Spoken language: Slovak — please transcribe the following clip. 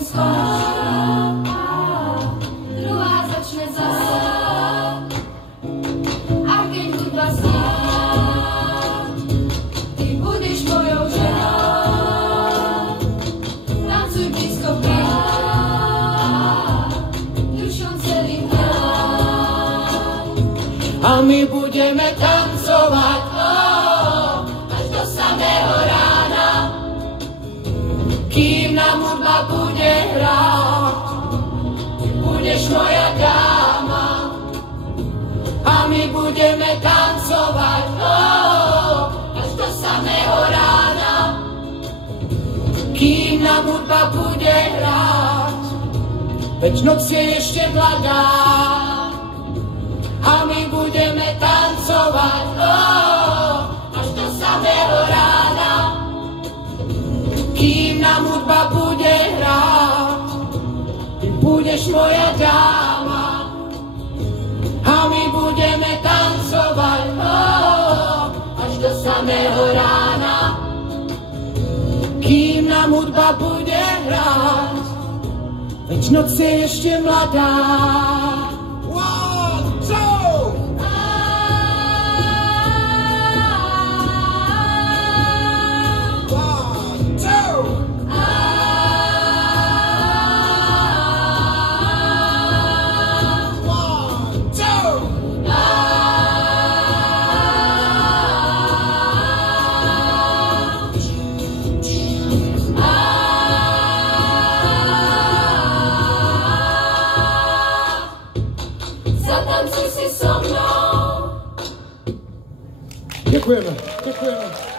skončiť, druhá začne zase. A keď hudba stíha, ty budeš mojou ženou. Tancuj blízko mňa, dušom celým telom. A my budeme tancovať až do samého rána, kým nám hudba bude hrať. Ty budeš moja dáma a my budeme tancovať až do samého rána, kým nám hudba bude hrať. Veď noc je ešte mladá a my budeme tancovať až do samého rána, kým nám hudba bude hrať. Ty budeš moja dáma a my budeme tancovať až do samého rána, kým nám hudba bude hrať. Veď noc je ešte mladá. Zatancuj si so mnou. Ďakujeme.